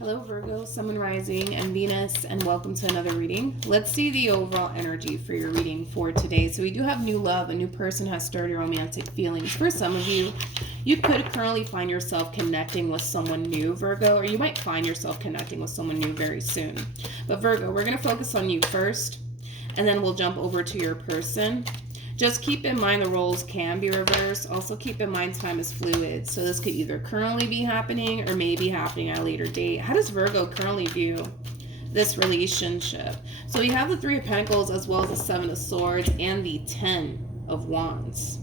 Hello Virgo, Sun, Moon, Rising, and Venus, and welcome to another reading. Let's see the overall energy for your reading for today. So we do have new love. A new person has sturdy romantic feelings. For some of you, you could currently find yourself connecting with someone new, Virgo, or you might find yourself connecting with someone new very soon. But Virgo, we're going to focus on you first, and then we'll jump over to your person. Just keep in mind the roles can be reversed. Also keep in mind time is fluid. So this could either currently be happening or may be happening at a later date. How does Virgo currently view this relationship? So we have the Three of Pentacles as well as the Seven of Swords and the Ten of Wands.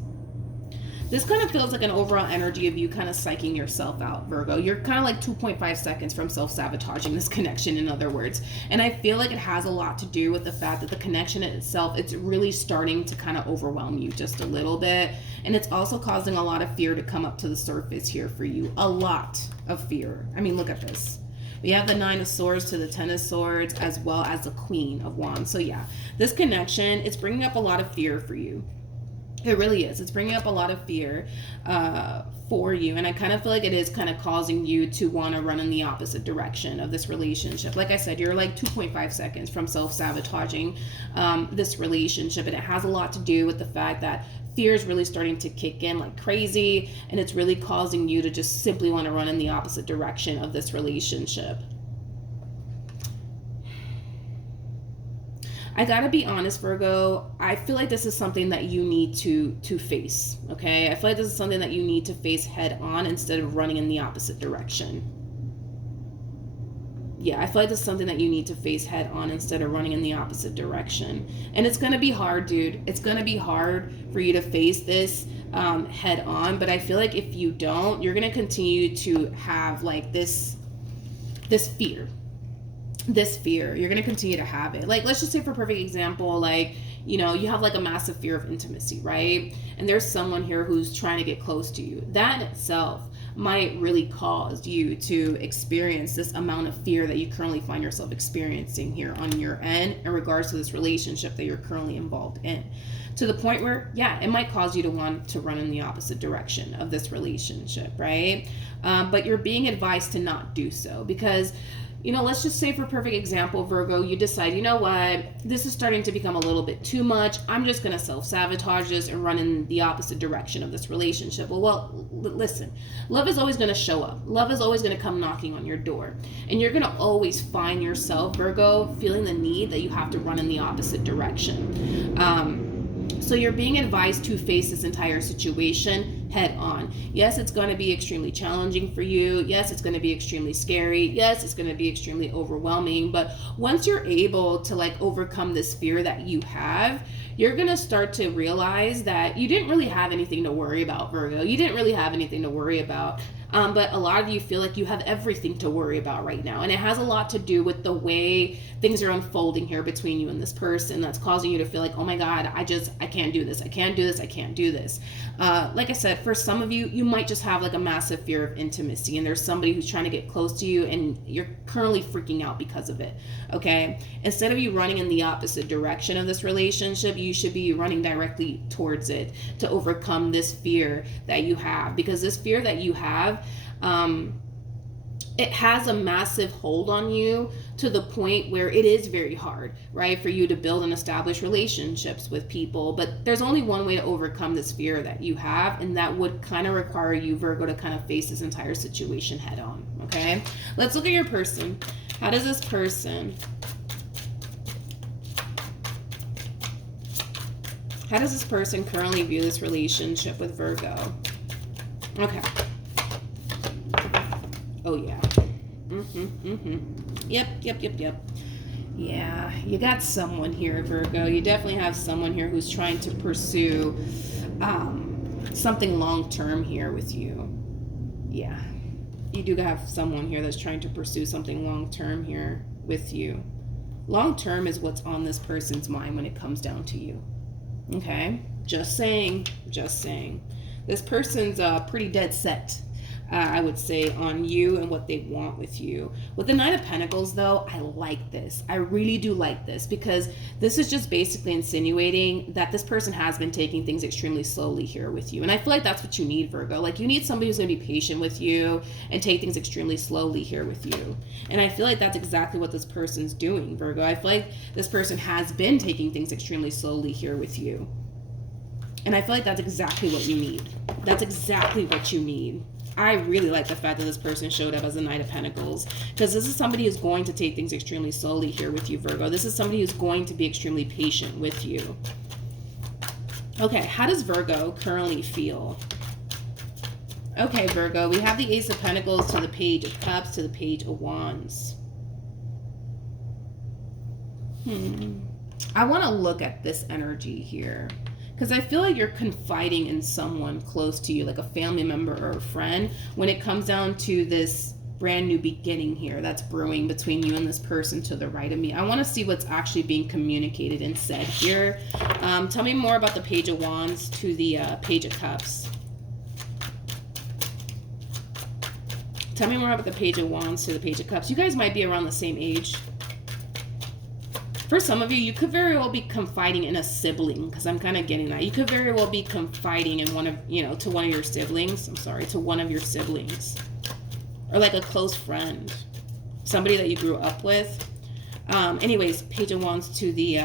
This kind of feels like an overall energy of you kind of psyching yourself out, Virgo. You're kind of like 2.5 seconds from self-sabotaging this connection, in other words. And I feel like it has a lot to do with the fact that the connection itself, it's really starting to kind of overwhelm you just a little bit. And it's also causing a lot of fear to come up to the surface here for you. A lot of fear. I mean, look at this. We have the Nine of Swords to the Ten of Swords as well as the Queen of Wands. So yeah, this connection, it's bringing up a lot of fear for you. It really is. It's bringing up a lot of fear for you. And I kind of feel like it is kind of causing you to want to run in the opposite direction of this relationship. Like I said, you're like 2.5 seconds from self-sabotaging this relationship. And it has a lot to do with the fact that fear is really starting to kick in like crazy. And it's really causing you to just simply want to run in the opposite direction of this relationship. I gotta be honest, Virgo, I feel like this is something that you need to face, okay? I feel like this is something that you need to face head on instead of running in the opposite direction. Yeah, I feel like this is something that you need to face head on instead of running in the opposite direction. And it's gonna be hard, dude. It's gonna be hard for you to face this head on, but I feel like if you don't, you're gonna continue to have like this fear. This fear, you're going to continue to have it. Like, let's just say for perfect example, like, you know, you have like a massive fear of intimacy, right? And there's someone here who's trying to get close to you. That in itself might really cause you to experience this amount of fear that you currently find yourself experiencing here on your end in regards to this relationship that you're currently involved in. To the point where, yeah, it might cause you to want to run in the opposite direction of this relationship, right? But you're being advised to not do so because, you know, let's just say for perfect example, Virgo, you decide, you know what, this is starting to become a little bit too much. I'm just going to self-sabotage this and run in the opposite direction of this relationship. Well, listen, love is always going to show up. Love is always going to come knocking on your door. And you're going to always find yourself, Virgo, feeling the need that you have to run in the opposite direction. So you're being advised to face this entire situation head on. Yes, it's going to be extremely challenging for you. Yes, it's going to be extremely scary. Yes, it's going to be extremely overwhelming. But once you're able to like overcome this fear that you have, you're going to start to realize that you didn't really have anything to worry about, Virgo. You didn't really have anything to worry about. But a lot of you feel like you have everything to worry about right now. And it has a lot to do with the way things are unfolding here between you and this person that's causing you to feel like, oh my God, I can't do this. I can't do this. I can't do this. Like I said, for some of you, you might just have like a massive fear of intimacy and there's somebody who's trying to get close to you and you're currently freaking out because of it. Okay. Instead of you running in the opposite direction of this relationship, you should be running directly towards it to overcome this fear that you have, because this fear that you have, it has a massive hold on you to the point where it is very hard, right, for you to build and establish relationships with people. But there's only one way to overcome this fear that you have, and that would kind of require you, Virgo, to kind of face this entire situation head on, okay? Let's look at your person. How does this person currently view this relationship with Virgo? Okay. Oh, yeah. Yep. Yeah, you got someone here, Virgo. You definitely have someone here who's trying to pursue something long-term here with you. Yeah, you do have someone here that's trying to pursue something long-term here with you. Long-term is what's on this person's mind when it comes down to you. Okay? Just saying. This person's pretty dead set I would say, on you and what they want with you. With the Nine of Pentacles, though, I like this. I really do like this, because this is just basically insinuating that this person has been taking things extremely slowly here with you. And I feel like that's what you need, Virgo. Like, you need somebody who's going to be patient with you and take things extremely slowly here with you. And I feel like that's exactly what this person's doing, Virgo. I feel like this person has been taking things extremely slowly here with you. And I feel like that's exactly what you need. That's exactly what you need. I really like the fact that this person showed up as a Knight of Pentacles, because this is somebody who's going to take things extremely slowly here with you, Virgo. This is somebody who's going to be extremely patient with you. Okay, how does Virgo currently feel? Okay, Virgo, we have the Ace of Pentacles to the Page of Cups to the Page of Wands. I want to look at this energy here, because I feel like you're confiding in someone close to you, like a family member or a friend, when it comes down to this brand new beginning here that's brewing between you and this person to the right of me. I want to see what's actually being communicated and said here. Tell me more about the Page of Wands to the Page of Cups. Tell me more about the Page of Wands to the Page of Cups. You guys might be around the same age. For some of you, you could very well be confiding in a sibling, because I'm kind of getting that. You could very well be confiding in one of, to one of your siblings. I'm sorry, to one of your siblings. Or like a close friend. Somebody that you grew up with. Anyways, Page of Wands to the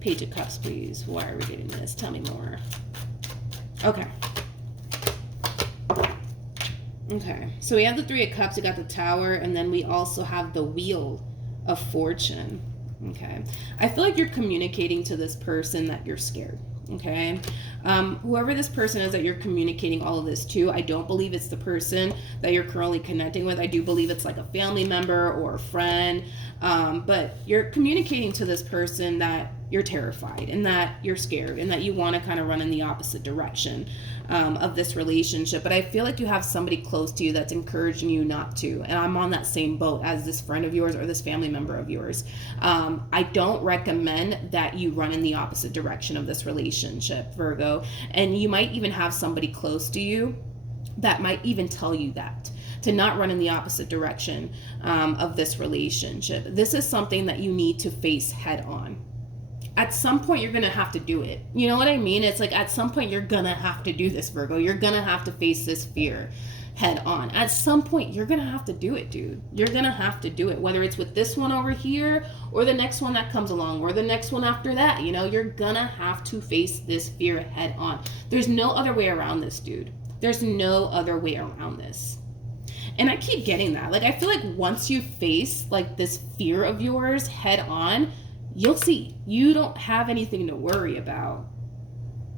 Page of Cups, please. Why are we getting this? Tell me more. Okay. Okay, so we have the Three of Cups, we got the Tower, and then we also have the Wheel of Fortune. Okay, I feel like you're communicating to this person that you're scared. Okay, whoever this person is that you're communicating all of this to, I don't believe it's the person that you're currently connecting with. I do believe it's like a family member or a friend, but you're communicating to this person that you're terrified and that you're scared and that you want to kind of run in the opposite direction of this relationship. But I feel like you have somebody close to you that's encouraging you not to. And I'm on that same boat as this friend of yours or this family member of yours. I don't recommend that you run in the opposite direction of this relationship, Virgo. And you might even have somebody close to you that might even tell you that, to not run in the opposite direction of this relationship. This is something that you need to face head on. At some point, you're going to have to do it. You know what I mean? It's like at some point, you're going to have to do this, Virgo. You're going to have to face this fear head on. At some point, you're going to have to do it, dude. You're going to have to do it. Whether it's with this one over here or the next one that comes along or the next one after that, you're going to have to face this fear head on. There's no other way around this, dude. There's no other way around this. And I keep getting that. Like, I feel like once you face like this fear of yours head on, you'll see you don't have anything to worry about.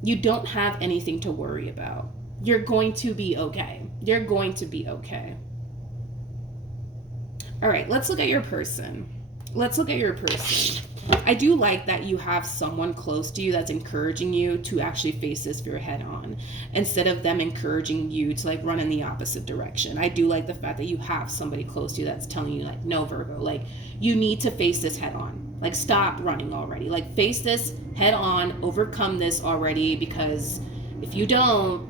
You don't have anything to worry about. You're going to be okay. You're going to be okay. All right, let's look at your person. Let's look at your person. I do like that you have someone close to you that's encouraging you to actually face this fear head on, instead of them encouraging you to like run in the opposite direction. I do like the fact that you have somebody close to you that's telling you like, no, Virgo, like you need to face this head on. Like, stop running already. Like, face this head on, overcome this already, because if you don't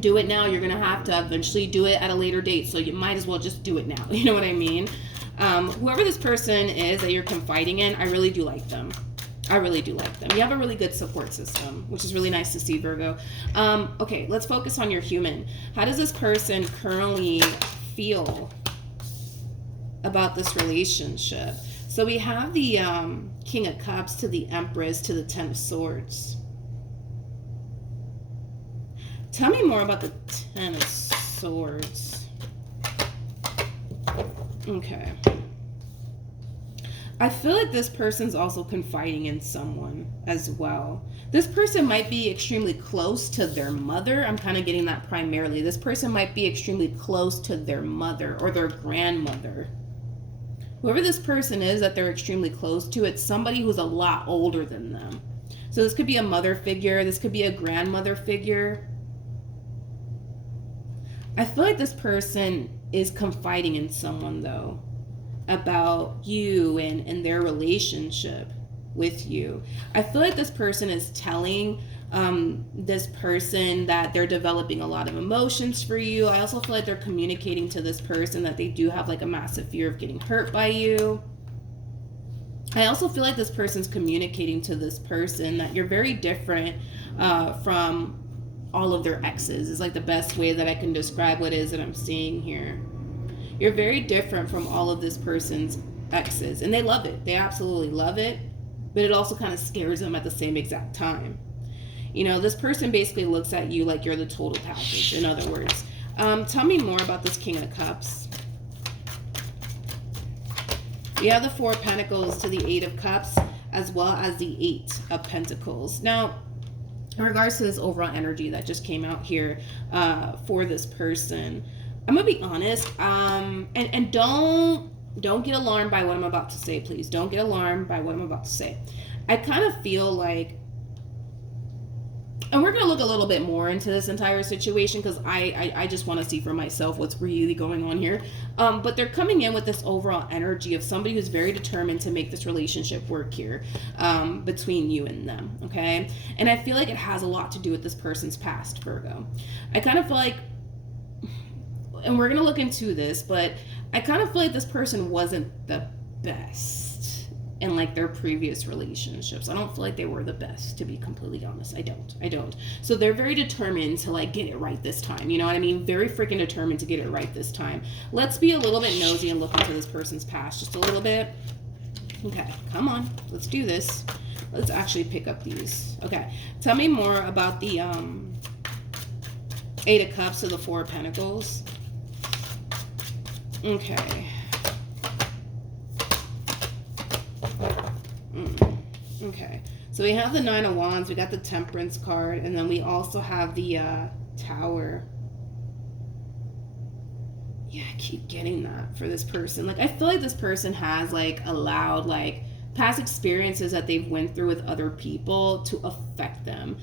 do it now, you're going to have to eventually do it at a later date. So you might as well just do it now. You know what I mean? Whoever this person is that you're confiding in, I really do like them. I really do like them. You have a really good support system, which is really nice to see, Virgo. Okay, let's focus on your human. How does this person currently feel about this relationship? So we have the King of Cups to the Empress to the Ten of Swords. Tell me more about the Ten of Swords. Okay. I feel like this person's also confiding in someone as well. This person might be extremely close to their mother. I'm kind of getting that primarily. This person might be extremely close to their mother or their grandmother. Whoever this person is that they're extremely close to, it's somebody who's a lot older than them. So this could be a mother figure. This could be a grandmother figure. I feel like this person is confiding in someone, though, about you and their relationship. with you. I feel like this person is telling this person that they're developing a lot of emotions for you. I also feel like they're communicating to this person that they do have like a massive fear of getting hurt by you. I also feel like this person's communicating to this person that you're very different from all of their exes, is like the best way that I can describe what it is that I'm seeing here. You're very different from all of this person's exes, and they love it. They absolutely love it, but it also kind of scares them at the same exact time. You know, this person basically looks at you like you're the total package, in other words. Tell me more about this King of Cups. We have the Four of Pentacles to the Eight of Cups, as well as the Eight of Pentacles. Now, in regards to this overall energy that just came out here for this person, I'm going to be honest, and don't get alarmed by what I'm about to say, please. Don't get alarmed by what I'm about to say. I kind of feel like, and we're going to look a little bit more into this entire situation because I just want to see for myself what's really going on here. But they're coming in with this overall energy of somebody who's very determined to make this relationship work here between you and them, okay? And I feel like it has a lot to do with this person's past, Virgo. I kind of feel like, and we're going to look into this, but I kind of feel like this person wasn't the best in like their previous relationships. I don't feel like they were the best, to be completely honest. I don't. So they're very determined to like get it right this time. You know what I mean? Very freaking determined to get it right this time. Let's be a little bit nosy and look into this person's past just a little bit. Okay, come on. Let's do this. Let's actually pick up these. Okay, tell me more about the Eight of Cups to the Four of Pentacles. Okay. Okay, so we have the Nine of Wands, we got the Temperance card, and then we also have the Tower. Yeah, I keep getting that for this person. Like, I feel like this person has like allowed like past experiences that they've went through with other people to affect them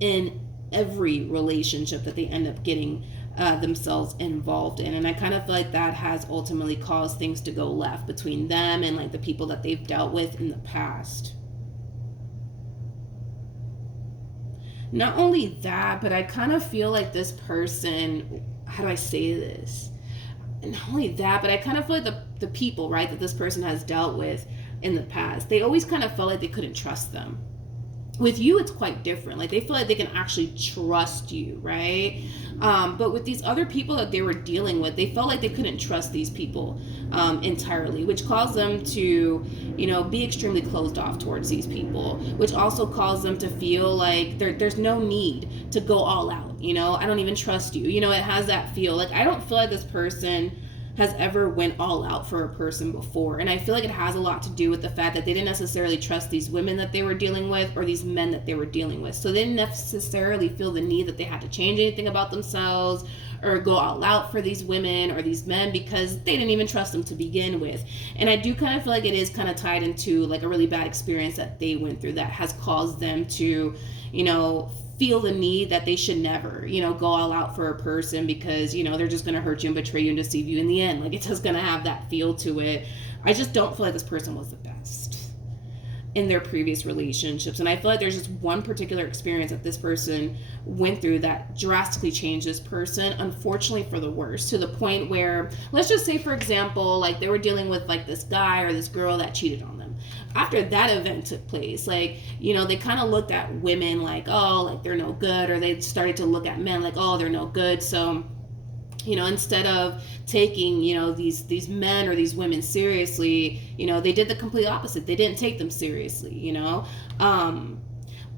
in every relationship that they end up getting themselves involved in. And I kind of feel like that has ultimately caused things to go left between them and like the people that they've dealt with in the past. Not only that, but I kind of feel like this person, how do I say this? And not only that, but I kind of feel like the people, right, that this person has dealt with in the past, they always kind of felt like they couldn't trust them. With you, it's quite different. Like, they feel like they can actually trust you, right? But with these other people that they were dealing with, they felt like they couldn't trust these people entirely, which caused them to, you know, be extremely closed off towards these people, which also caused them to feel like there's no need to go all out, you know? I don't even trust you. You know, it has that feel. Like, I don't feel like this person has ever went all out for a person before. And I feel like it has a lot to do with the fact that they didn't necessarily trust these women that they were dealing with or these men that they were dealing with. So they didn't necessarily feel the need that they had to change anything about themselves or go all out for these women or these men because they didn't even trust them to begin with. And I do kind of feel like it is kind of tied into like a really bad experience that they went through that has caused them to, you know, feel the need that they should never, you know, go all out for a person because, you know, they're just going to hurt you and betray you and deceive you in the end. Like, it's just going to have that feel to it. I just don't feel like this person was the best in their previous relationships. And I feel like there's just one particular experience that this person went through that drastically changed this person, unfortunately for the worse, to the point where, let's just say, for example, like they were dealing with like this guy or this girl that cheated on them. After that event took place, like, you know, they kind of looked at women like, oh, like they're no good, or they started to look at men like, oh, they're no good. So, you know, instead of taking, you know, these men or these women seriously, you know, they did the complete opposite. They didn't take them seriously, you know.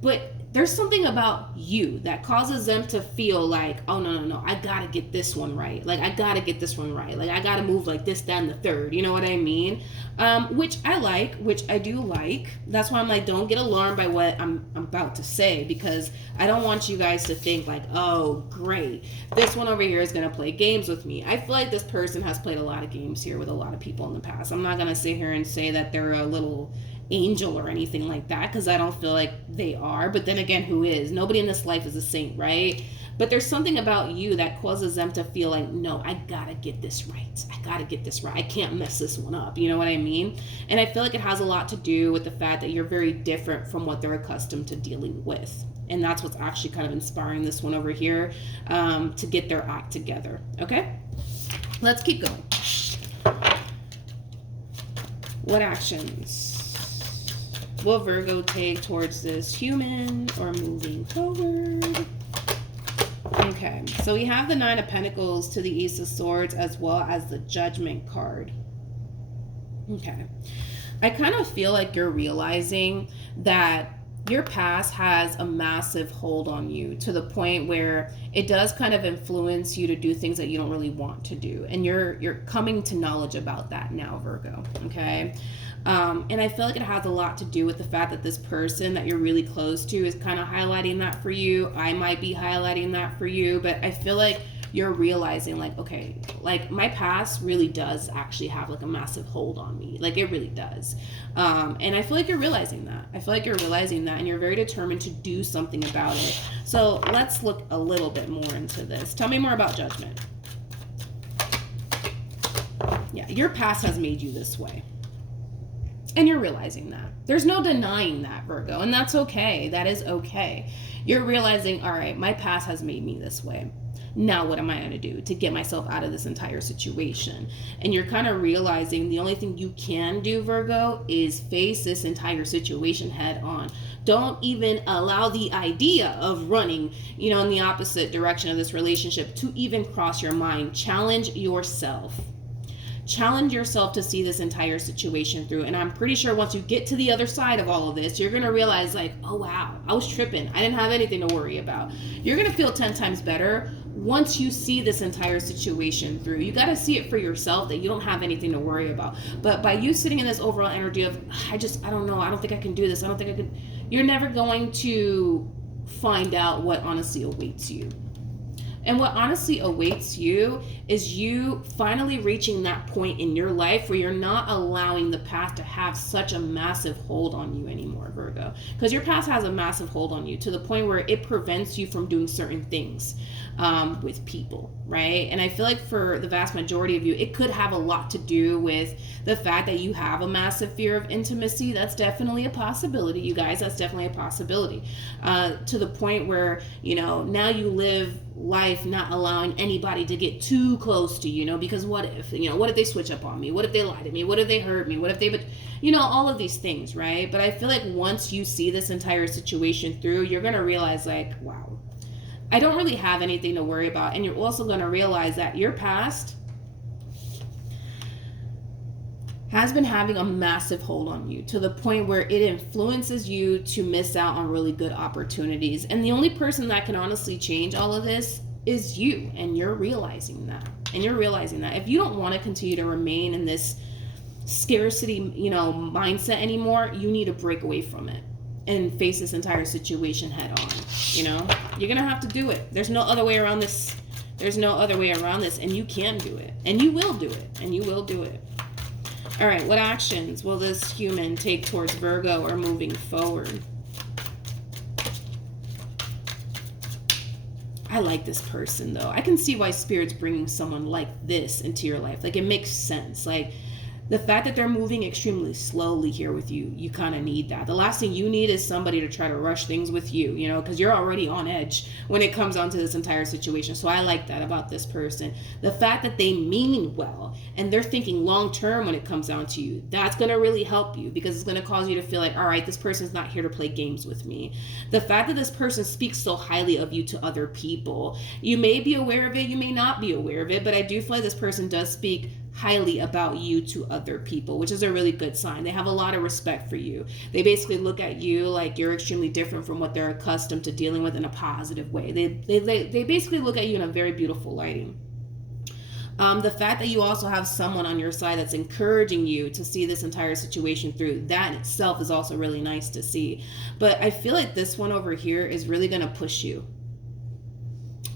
But there's something about you that causes them to feel like, oh, no, I gotta get this one right. Like, I gotta get this one right. Like, I gotta move like this, that, and the third. You know what I mean? Which I do like. That's why I'm like, don't get alarmed by what I'm about to say, because I don't want you guys to think like, oh, great, this one over here is gonna play games with me. I feel like this person has played a lot of games here with a lot of people in the past. I'm not gonna sit here and say that they're a little angel or anything like that, because I don't feel like they are. But then again, who is? Nobody in this life is a saint, right? But there's something about you that causes them to feel like, no, I gotta get this right. I gotta get this right. I can't mess this one up. You know what I mean? And I feel like it has a lot to do with the fact that you're very different from what they're accustomed to dealing with. And that's what's actually kind of inspiring this one over here, to get their act together. Okay? Let's keep going. What actions will Virgo take towards this human or moving forward? Okay, so we have the Nine of Pentacles to the Ace of Swords as well as the Judgment card. Okay. I kind of feel like you're realizing that your past has a massive hold on you to the point where it does kind of influence you to do things that you don't really want to do. And you're coming to knowledge about that now, Virgo. Okay. And I feel like it has a lot to do with the fact that this person that you're really close to is kind of highlighting that for you. I might be highlighting that for you, but I feel like you're realizing like, okay, like my past really does actually have like a massive hold on me. Like it really does. And I feel like you're realizing that. I feel like you're realizing that and you're very determined to do something about it. So let's look a little bit more into this. Tell me more about Judgment. Yeah, your past has made you this way. And you're realizing that. There's no denying that, Virgo, and that's okay. That is okay. You're realizing, all right, my past has made me this way. Now what am I going to do to get myself out of this entire situation? And you're kind of realizing the only thing you can do, Virgo, is face this entire situation head on. Don't even allow the idea of running, in the opposite direction of this relationship to even cross your mind. Challenge yourself. Challenge yourself to see this entire situation through. And I'm pretty sure once you get to the other side of all of this, you're going to realize like, oh, wow, I was tripping. I didn't have anything to worry about. You're going to feel 10 times better once you see this entire situation through. You got to see it for yourself that you don't have anything to worry about. But by you sitting in this overall energy of, I don't know. I don't think I can do this. I don't think I can. You're never going to find out what honestly awaits you. And what honestly awaits you is you finally reaching that point in your life where you're not allowing the past to have such a massive hold on you anymore, Virgo. Because your past has a massive hold on you to the point where it prevents you from doing certain things with people, right? And I feel like for the vast majority of you, it could have a lot to do with the fact that you have a massive fear of intimacy. That's definitely a possibility, you guys. That's definitely a possibility. To the point where, now you live life not allowing anybody to get too close to you, because what if they switch up on me? What if they lie to me? What if they hurt me? What if they, all of these things, right? But I feel like once you see this entire situation through, you're going to realize like, wow, I don't really have anything to worry about. And you're also going to realize that your past has been having a massive hold on you to the point where it influences you to miss out on really good opportunities. And the only person that can honestly change all of this is you. And you're realizing that. If you don't want to continue to remain in this scarcity, mindset anymore, you need to break away from it and face this entire situation head on. You're going to have to do it. There's no other way around this. And you can do it. And you will do it. All right, what actions will this human take towards Virgo or moving forward? I like this person, though. I can see why Spirit's bringing someone like this into your life. Like, it makes sense. Like, the fact that they're moving extremely slowly here with you, you kind of need that. The last thing you need is somebody to try to rush things with you, because you're already on edge when it comes onto this entire situation. So I like that about this person. The fact that they mean well and they're thinking long term when it comes down to you, that's going to really help you because it's going to cause you to feel like, all right, this person's not here to play games with me. The fact that this person speaks so highly of you to other people, you may be aware of it, you may not be aware of it, but I do feel like this person does speak highly about you to other people, which is a really good sign. They have a lot of respect for you. They basically look at you like you're extremely different from what they're accustomed to dealing with in a positive way. They basically look at you in a very beautiful lighting. The fact that you also have someone on your side that's encouraging you to see this entire situation through, that in itself is also really nice to see. But I feel like this one over here is really going to push you.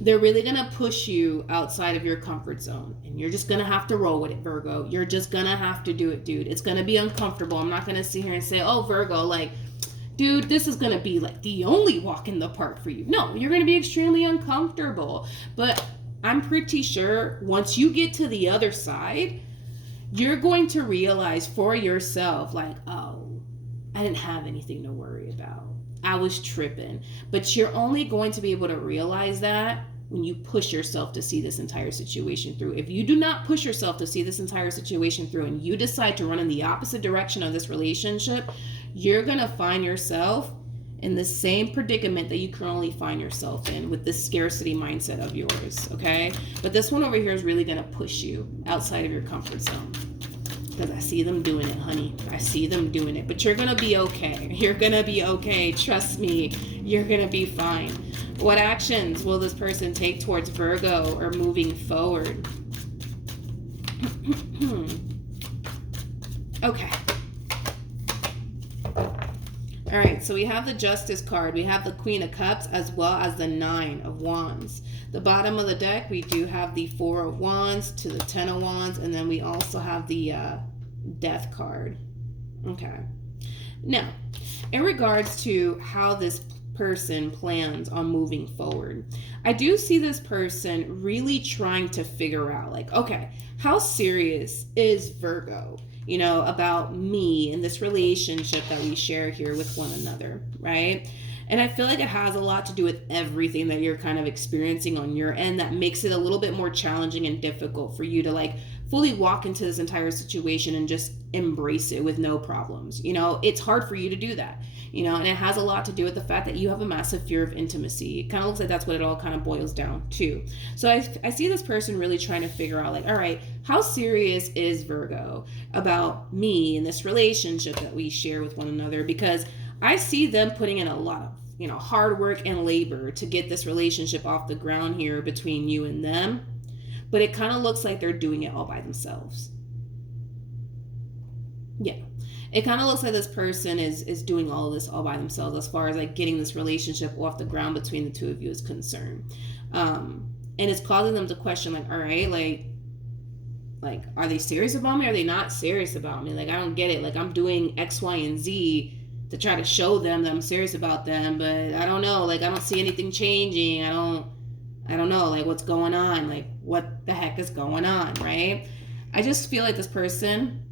They're really going to push you outside of your comfort zone. And you're just going to have to roll with it, Virgo. You're just going to have to do it, dude. It's going to be uncomfortable. I'm not going to sit here and say, oh, Virgo, like, dude, this is going to be like the only walk in the park for you. No, you're going to be extremely uncomfortable. But I'm pretty sure once you get to the other side, you're going to realize for yourself, like, oh, I didn't have anything to worry about. I was tripping. But you're only going to be able to realize that when you push yourself to see this entire situation through. If you do not push yourself to see this entire situation through and you decide to run in the opposite direction of this relationship, you're going to find yourself in the same predicament that you currently find yourself in with this scarcity mindset of yours, okay? But this one over here is really going to push you outside of your comfort zone. Because I see them doing it, honey. I see them doing it. But you're going to be okay. You're going to be okay. Trust me. You're going to be fine. What actions will this person take towards Virgo or moving forward? Okay. All right, so we have the Justice card. We have the Queen of Cups as well as the Nine of Wands. The bottom of the deck, we do have the Four of Wands to the Ten of Wands, and then we also have the Death card. Okay. Now, in regards to how this person plans on moving forward, I do see this person really trying to figure out, like, okay, how serious is Virgo, you know, about me and this relationship that we share here with one another, right? And I feel like it has a lot to do with everything that you're kind of experiencing on your end that makes it a little bit more challenging and difficult for you to like fully walk into this entire situation and just embrace it with no problems. You know, it's hard for you to do that, you know, and it has a lot to do with the fact that you have a massive fear of intimacy. It kind of looks like that's what it all kind of boils down to. So I see this person really trying to figure out, like, all right, how serious is Virgo about me and this relationship that we share with one another? Because I see them putting in a lot of, you know, hard work and labor to get this relationship off the ground here between you and them. But it kind of looks like they're doing it all by themselves. Yeah. It kind of looks like this person is doing all of this all by themselves as far as like getting this relationship off the ground between the two of you is concerned. And it's causing them to question, like, all right, like, are they serious about me? Are they not serious about me? Like, I don't get it. Like, I'm doing X, Y, and Z to try to show them that I'm serious about them, but I don't know. Like, I don't see anything changing. I don't know, like, what's going on? Like, what the heck is going on, right? I just feel like this person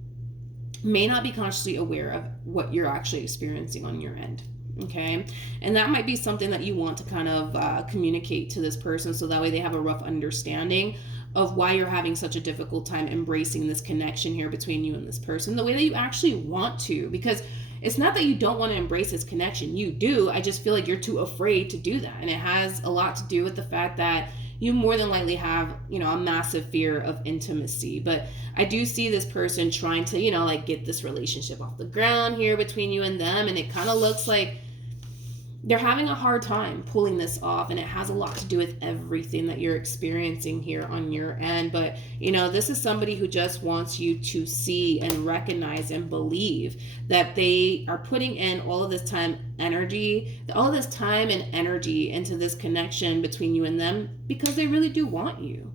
may not be consciously aware of what you're actually experiencing on your end, okay? And that might be something that you want to kind of communicate to this person so that way they have a rough understanding of why you're having such a difficult time embracing this connection here between you and this person the way that you actually want to. Because it's not that you don't want to embrace this connection. You do. I just feel like you're too afraid to do that. And it has a lot to do with the fact that you more than likely have, you know, a massive fear of intimacy. But I do see this person trying to, you know, like get this relationship off the ground here between you and them. And it kind of looks like they're having a hard time pulling this off, and it has a lot to do with everything that you're experiencing here on your end. But, you know, this is somebody who just wants you to see and recognize and believe that they are putting in all of this time, energy, all of this time and energy into this connection between you and them because they really do want you.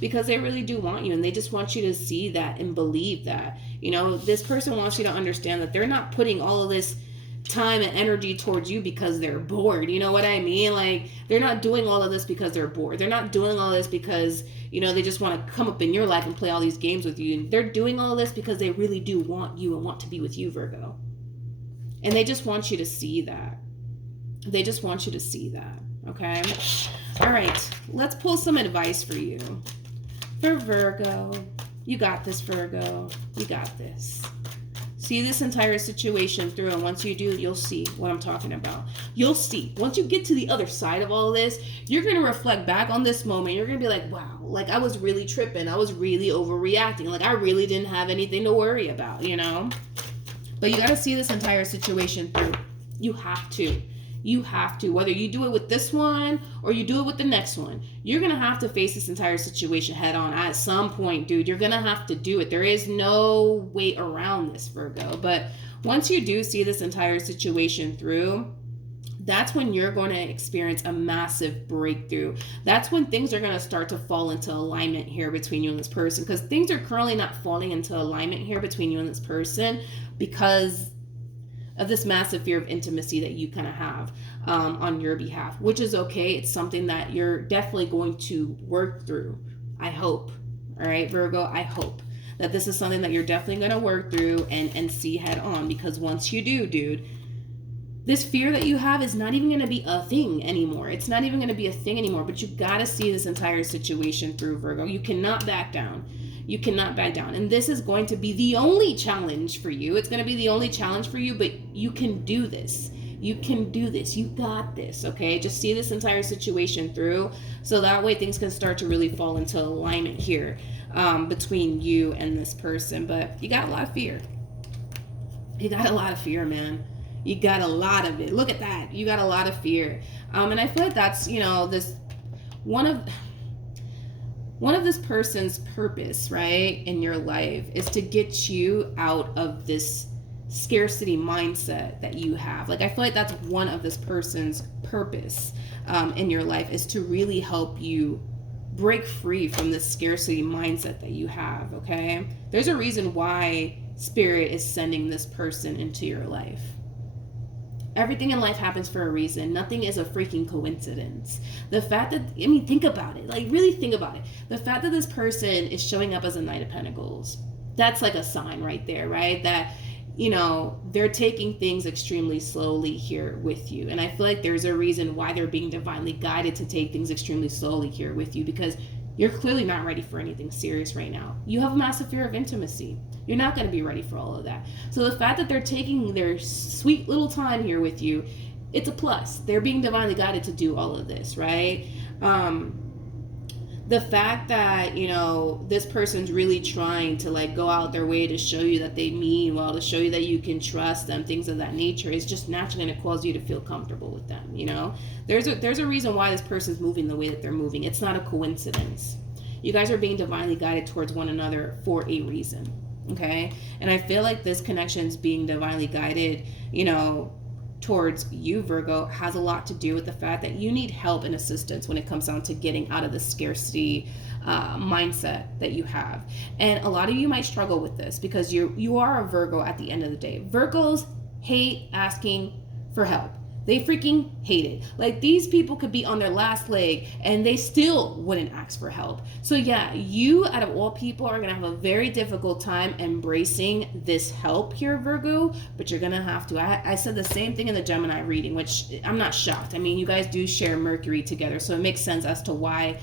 Because they really do want you, and they just want you to see that and believe that. You know, this person wants you to understand that they're not putting all of this time and energy towards you because they're bored. You know what I mean? Like, they're not doing all of this because they're bored. They're not doing all this because, you know, they just want to come up in your life and play all these games with you. And they're doing all this because they really do want you and want to be with you, Virgo. And they just want you to see that. They just want you to see that. Okay? All right. Let's pull some advice for you. For Virgo. You got this, Virgo. You got this. See this entire situation through, and once you do, you'll see what I'm talking about. You'll see. Once you get to the other side of all this, you're going to reflect back on this moment. You're going to be like, wow, like I was really tripping. I was really overreacting. Like I really didn't have anything to worry about, you know? But you got to see this entire situation through. You have to. You have to. Whether you do it with this one or you do it with the next one, you're going to have to face this entire situation head on at some point, dude. You're going to have to do it. There is no way around this, Virgo. But once you do see this entire situation through, that's when you're going to experience a massive breakthrough. That's when things are going to start to fall into alignment here between you and this person, because things are currently not falling into alignment here between you and this person because of this massive fear of intimacy that you kind of have on your behalf, which is okay. It's something that you're definitely going to work through. I hope. All right, Virgo, I hope that this is something that you're definitely going to work through and see head on, because once you do, dude, this fear that you have is not even going to be a thing anymore. It's not even going to be a thing anymore, but you got to see this entire situation through, Virgo. You cannot back down. You cannot back down. And this is going to be the only challenge for you. It's going to be the only challenge for you, but you can do this. You can do this. You got this, okay? Just see this entire situation through, so that way things can start to really fall into alignment here between you and this person. But you got a lot of fear. You got a lot of fear, man. You got a lot of it. Look at that. You got a lot of fear. And I feel like that's, this one of this person's purpose, right, in your life is to get you out of this scarcity mindset that you have. Like, I feel like that's one of this person's purpose in your life, is to really help you break free from this scarcity mindset that you have, okay? There's a reason why Spirit is sending this person into your life. Everything in life happens for a reason. Nothing is a freaking coincidence. The fact that, think about it. Like, really think about it. The fact that this person is showing up as a Knight of Pentacles, that's like a sign right there, right? That, they're taking things extremely slowly here with you. And I feel like there's a reason why they're being divinely guided to take things extremely slowly here with you, because you're clearly not ready for anything serious right now. You have a massive fear of intimacy. You're not going to be ready for all of that. So the fact that they're taking their sweet little time here with you, it's a plus. They're being divinely guided to do all of this, right? The fact that, this person's really trying to go out their way to show you that they mean well, to show you that you can trust them, things of that nature, is just naturally going to cause you to feel comfortable with them, There's a reason why this person's moving the way that they're moving. It's not a coincidence. You guys are being divinely guided towards one another for a reason, okay? And I feel like this connection is being divinely guided, towards you, Virgo, has a lot to do with the fact that you need help and assistance when it comes down to getting out of the scarcity mindset that you have. And a lot of you might struggle with this because you are a Virgo at the end of the day. Virgos hate asking for help. They freaking hate it. Like, these people could be on their last leg and they still wouldn't ask for help. So yeah, you out of all people are going to have a very difficult time embracing this help here, Virgo, but you're going to have to. I said the same thing in the Gemini reading, which I'm not shocked. I mean, you guys do share Mercury together, so it makes sense as to why,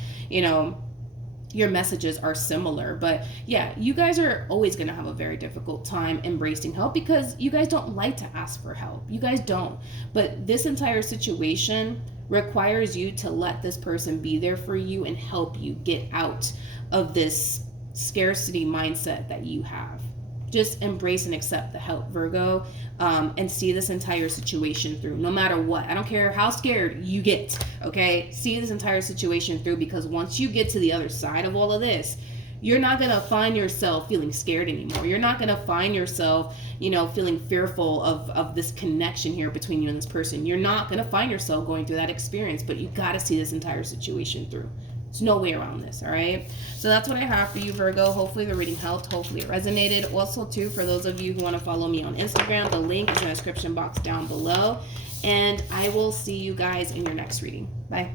your messages are similar. But yeah, you guys are always going to have a very difficult time embracing help because you guys don't like to ask for help. You guys don't. But this entire situation requires you to let this person be there for you and help you get out of this scarcity mindset that you have. Just embrace and accept the help, Virgo, and see this entire situation through, no matter what. I don't care how scared you get, okay? See this entire situation through, because once you get to the other side of all of this, you're not going to find yourself feeling scared anymore. You're not going to find yourself, feeling fearful of this connection here between you and this person. You're not going to find yourself going through that experience, but you got to see this entire situation through. There's no way around this, all right? So that's what I have for you, Virgo. Hopefully the reading helped. Hopefully it resonated. Also, too, for those of you who want to follow me on Instagram, the link is in the description box down below. And I will see you guys in your next reading. Bye.